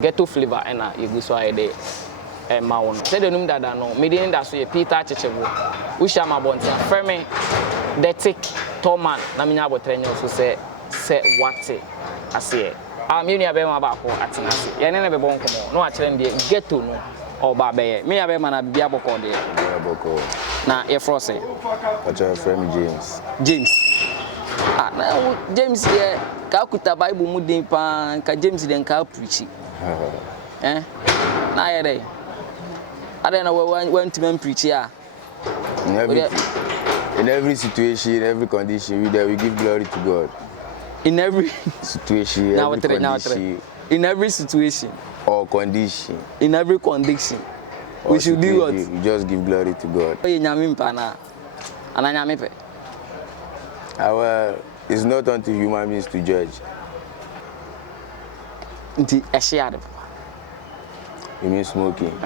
Ghetto flavor and you go so I dey ma won. Say the num dada no, me dey nda so ye Peter Chechebo. We shama bonta. Frame the tick Toman na me nya abotre nyo so say what ase. Me nua be ma ba ko atena ase. Ye ne be bon komo. No a kire ndie ghetto no o ba be. Me ya be ma na bibia boko de. Bibia boko. Na ye fro say. What's your friend James? James. Na James ye ka kuta Bible mu din pa ka James den ka preach. Na ya dey. I don't know when to preach here. In every situation, in every condition, we give glory to God. In every situation, every condition. In every situation or condition. In every condition. We should do what? We just give glory to God. Well, it's not unto human beings to judge. You mean smoking?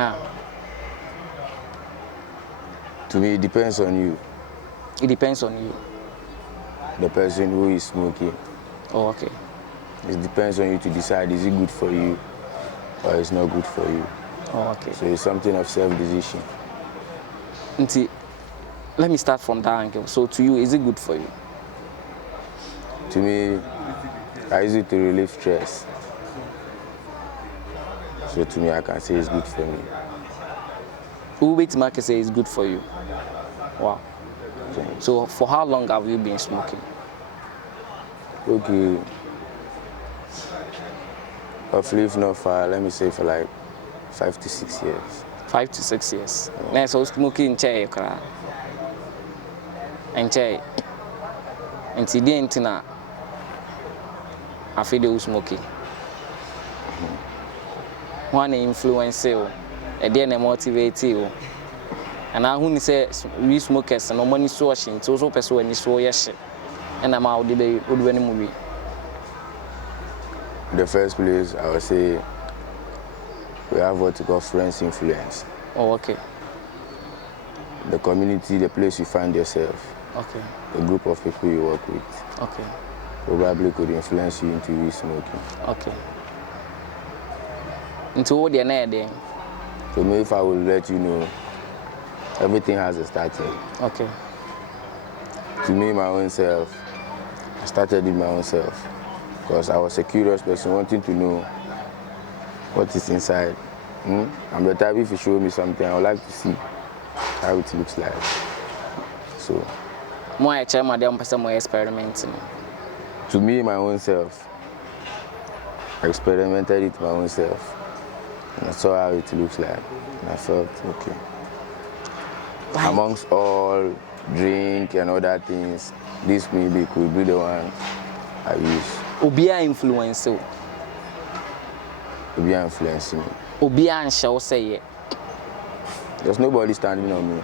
To me, it depends on you. It depends on you. The person who is smoking. Oh, okay. It depends on you to decide, is it good for you or it's not good for you. Oh, okay. So it's something of self-decision. Let me start from that angle. So to you, is it good for you? To me, I use it to relieve stress. So to me, I can say it's good for me. Who wait market say it's good for you? Wow. Okay. So for how long have you been smoking? Okay. Hopefully if not far, let me say for like 5 to 6 years. 5 to 6 years. Yeah. So smoking chair kra. And chair. And today intina I feel they smoking. One influence you, a day motivate you. And I who say we smokers and no money sourcing, so person when you so yes. And I'm out the movie. The first place I would say we have what we call friends influence. Oh, okay. The community, the place you find yourself. Okay. The group of people you work with. Okay. Probably could influence you into you smoking. Okay. Into what you're not doing? So maybe if I will let you know, everything has a starting. Okay. To me, my own self, I started with my own self. Because I was a curious person wanting to know what is inside. I'm the type, if you show me something, I would like to see how it looks like. So, more I try my damn person more experimenting. To me, my own self, I experimented it my own self. And I saw how it looks like. And I felt, okay. Right. Amongst all drink and other things, this maybe could be the one I use. Obia influence you. Obia influencing me. Obia and shall say it. There's nobody standing on me.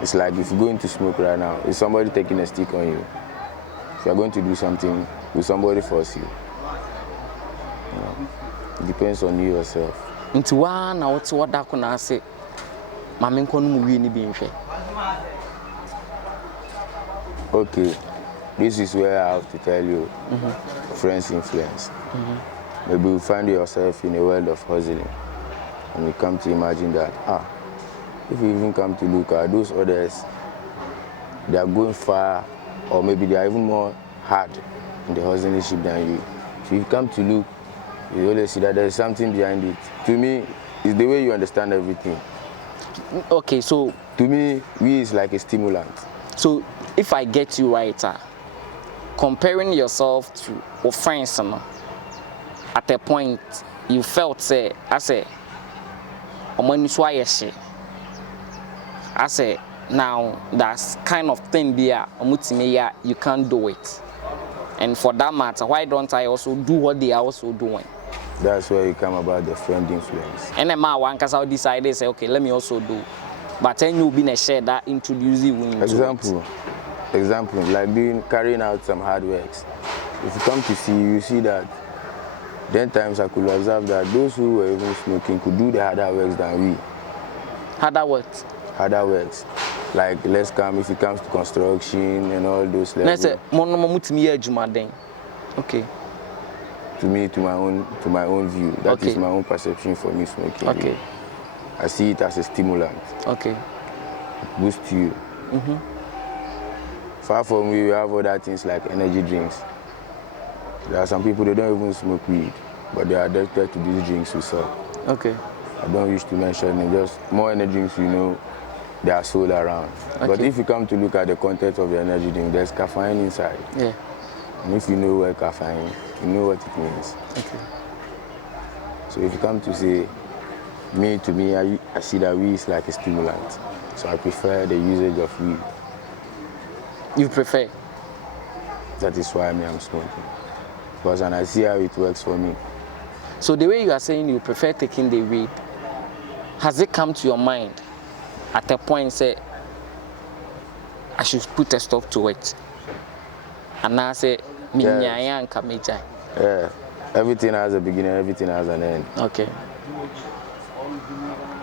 It's like if you're going to smoke right now, is somebody taking a stick on you? If you're going to do something, will somebody force you? It depends on you yourself. Into one or to what that can I say? Mamma can really be in shape. Okay. This is where I have to tell you, friends influence. Maybe you find yourself in a world of hustling, and you come to imagine that, if you even come to look at those others, they are going far, or maybe they are even more hard in the hustling ship than you. So if you come to look, you always see that there is something behind it. To me, it's the way you understand everything. Okay, so to me, we is like a stimulant. So if I get you right, comparing yourself to your friends, at a point you felt say, I say, I say, now that's kind of thing there, you can't do it. And for that matter, why don't I also do what they are also doing? That's where you come about the friend influence. And then my one, because I decided, say, okay, let me also do. But then you'll be a share that introduce you into Example, like carrying out some hard works. If you come to see, you see that 10 times I could observe that those who were even smoking could do the harder works than we. Harder works? Harder works. Like, let's come, if it comes to construction and all those levels. Okay. to me, to my own view. That is my own perception for me smoking. Okay. I see it as a stimulant. Okay. It boosts you. Far from we have other things like energy drinks. There are some people, they don't even smoke weed, but they are addicted to these drinks we sell. Okay. I don't wish to mention it, just more energy drinks, they are sold around. Okay. But if you come to look at the content of the energy drink, there's caffeine inside. Yeah. And if you know what caffeine, you know what it means. Okay. So if you come to say, to me, I see that weed is like a stimulant. So I prefer the usage of weed. You prefer? That is why I'm smoking. Because and I see how it works for me. So the way you are saying you prefer taking the weed, has it come to your mind at a point say I should put a stop to it? And now say yeah, everything has a beginning, everything has an end. Okay.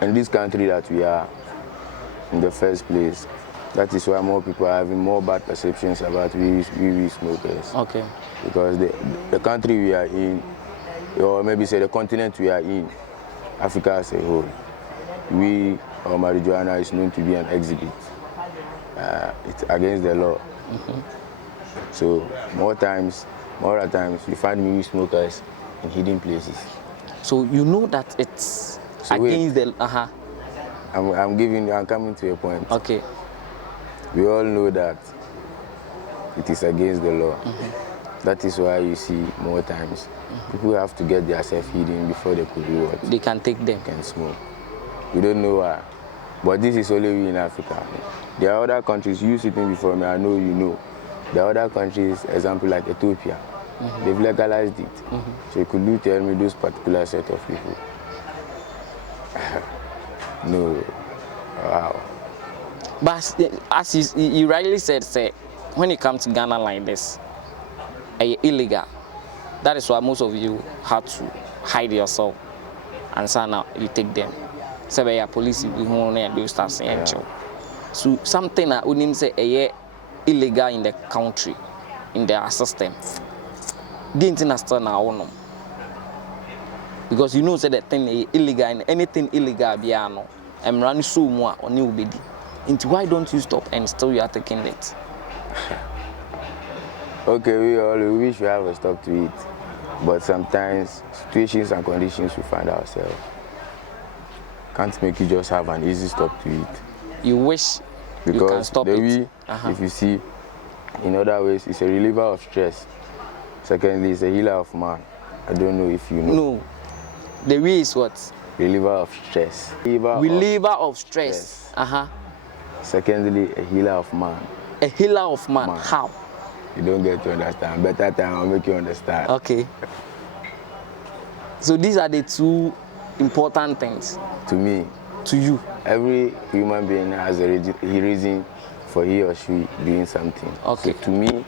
In this country that we are in the first place, that is why more people are having more bad perceptions about weed smokers. Okay. Because the country we are in, or maybe say the continent we are in, Africa as a whole, marijuana is known to be an exhibit. It's against the law. So more times, you find weed smokers in hidden places. So you know that it's against the I'm coming to a point. Okay. We all know that it is against the law. That is why you see more times people have to get themselves hidden before they could do what they can take them. Can smoke. We don't know why. But this is only we in Africa. There are other countries, you sitting before me, I know you know. There are other countries, example like Ethiopia, they've legalized it. So could you tell me those particular set of people? No. Wow. But as you rightly said, when it comes to Ghana like this, illegal. That is why most of you had to hide yourself, and so now you take them. So your police will be and do start saying so something that we need say illegal in the country, in their system. Didn't understand now, because you know say that thing illegal and anything illegal biano. I'm running so more on you bedi. Into why don't you stop and still you are taking it? Okay, we all wish we have a stop to it, but sometimes situations and conditions we find ourselves can't make you just have an easy stop to it. You wish because you can stop the it. weed, if you see, in other ways, it's a reliever of stress. Secondly, it's a healer of man. I don't know if you know. No, the weed is what? Reliever of stress. Reliever of stress. Yes. Secondly, a healer of man. A healer of man. How? You don't get to understand. Better time I'll make you understand. Okay. So these are the two important things. To me. To you. Every human being has a reason for he or she doing something. Okay. So to me,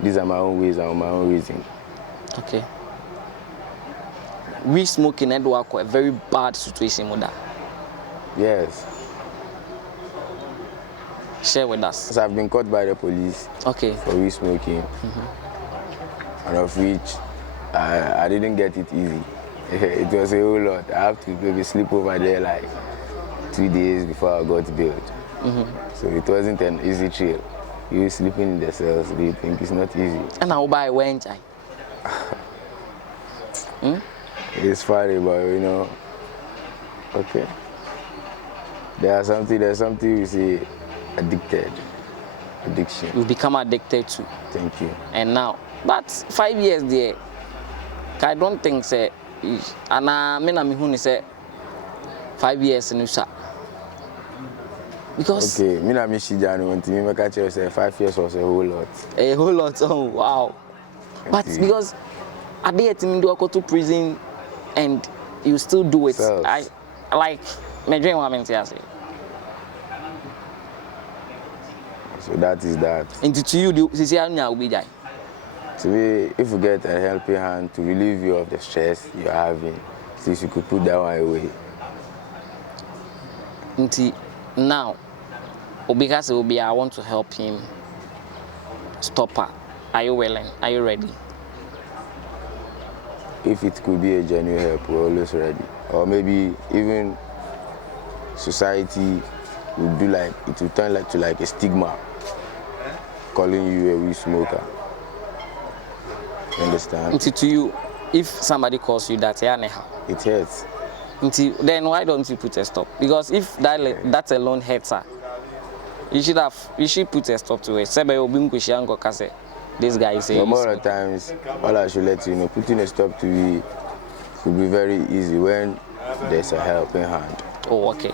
these are my own ways and my own reason. Okay. We smoking and work a very bad situation with that. Yes. Share with us. So I've been caught by the police. Okay. For weed smoking. And of which I didn't get it easy. It was a whole lot. I have to maybe sleep over there like 2 days before I got bailed. So it wasn't an easy trail. You sleeping in the cells, do you think it's not easy? And I'll buy when I. It's funny, but okay. There's something we say addiction. You become addicted to. Thank you. And now, but 5 years there, I don't think say, and I mean, say 5 years in USA. Because okay, me na me shijano want me make catch say 5 years was a whole lot. A whole lot, oh wow. But because I did go to prison and you still do it. Cells. I like my dream woman say. So that is that. And to you, will be die. To me, if you get a helping hand to relieve you of the stress you're having, since you could put that one away. Now, because I want to help him stop her. Are you willing? Are you ready? if it could be a genuine help, we're always ready. Or maybe even society would do like, it would turn like to like a stigma, calling you a weed smoker. You understand? To you, if somebody calls you that, it hurts. Then why don't you put a stop? Because if that alone hurts her, you should put a stop to it. This guy is saying. More of times, all I should let you know, putting a stop to it could be very easy when there's a helping hand. Oh, okay.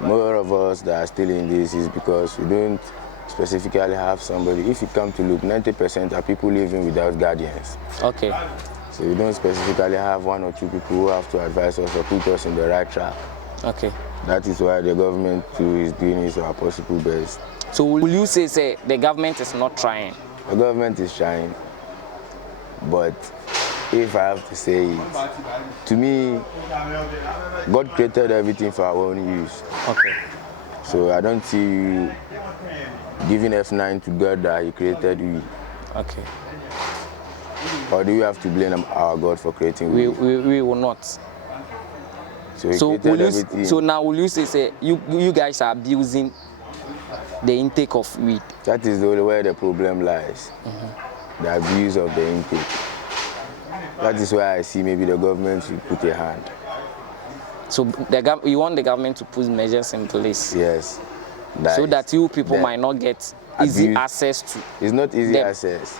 More of us that are still in this is because we don't specifically have somebody. If you come to look, 90% are people living without guardians. Okay. So we don't specifically have 1 or 2 people who have to advise us or put us in the right track. Okay. That is why the government too is doing its possible best. So will you say the government is not trying? The government is trying, but if I have to say it, to me, God created everything for our own use. Okay. So I don't see you giving F9 to God that He created you. Okay. Or do you have to blame our God for creating you? We will not. So now will you say you guys are abusing the intake of weed? That is the only where the problem lies. The abuse of the intake. That is why I see maybe the government should put a hand. So you want the government to put measures in place? Yes. So that you people might not get easy access to. It's not easy access.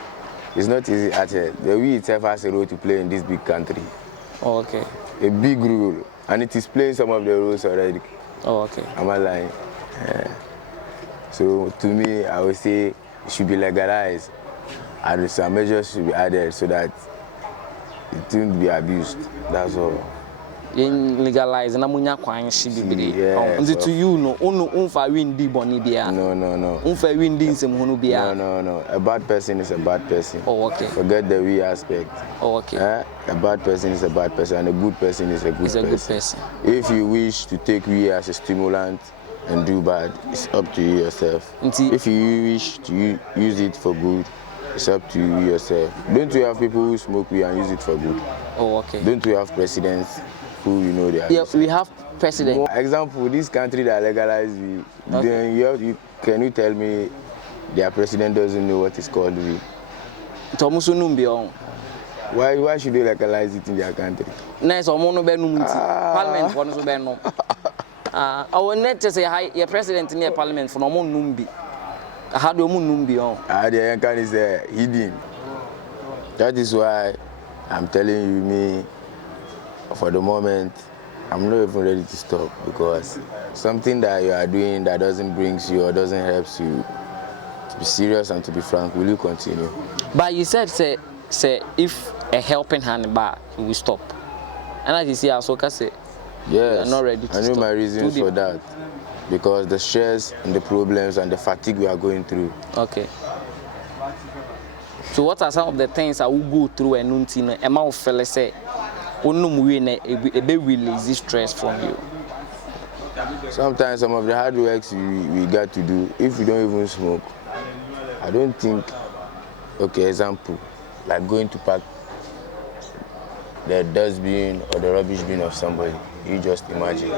It's not easy access. The weed itself has a role to play in this big country. Oh, okay. A big role. And it is playing some of the roles already. Oh, okay. Am I lying? Yeah. So to me, I would say it should be legalized and some measures should be added so that it won't be abused. That's all. In legalize na munya kwan shi bibiri. Nti to you no unfa windi boni bia. No. Unfa windi nsem hono bia. No. A bad person is a bad person. Oh, okay. Forget the we aspect. Oh, okay. A bad person is a bad person and a good person is a good person. If you wish to take we as a stimulant and do bad, it's up to you yourself. If you wish to use it for good, it's up to you yourself. Don't we have people who smoke weed and use it for good? Oh, okay. Don't we have presidents who they are? Yeah, we have president. Example, this country that legalized weed, then can you tell me their president doesn't know what is called weed? Why should they legalize it in their country? Parliament for no be no. Our net say hi your president in your parliament for no numbi. How do you numbi on? The Yankan is hidden. That is why I'm telling you, me, for the moment, I'm not even ready to stop, because something that you are doing that doesn't bring you or doesn't help you, to be serious and to be frank, will you continue? But you said, say if a helping hand bar, you will stop. And as you see, I say, yes, you are not ready to stop. I know my reasons for that. Because the stress and the problems and the fatigue we are going through. Okay. So what are some of the things I will go through and nothing? Emma of fella say, a bit release stress from you. Sometimes some of the hard works we got to do, if we don't even smoke, I don't think, okay, example, like going to pack the dustbin or the rubbish bin of somebody, you just imagine.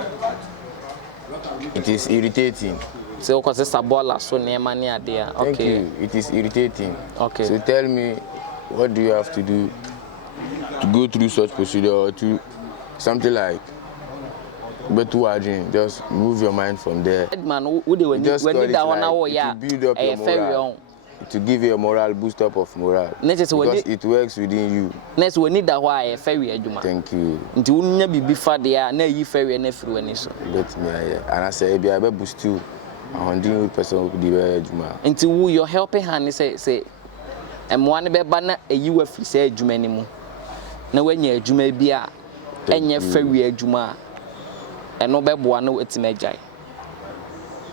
It is irritating. So because it's a ball, so near money are there. Okay. Thank you. It is irritating. Okay. So tell me, what do you have to do to go through such procedure, or to something like, but just move your mind from there. Man, just when that one hour, to build up your morale, to give you a moral boost up of morale, because it works within you. Next, we need that why ferry ejuma. Thank you. Nti unya bibi fa there na yi ferry na firu ani so. Bet me and I say be boost you. And you person could be ejuma. Nti wo your helping hand say emwa ne be ba na eyi wa firi say ejuma ni mu. Na wanya ejuma bia enye ferry ejuma. Eno be boa na wetimejai.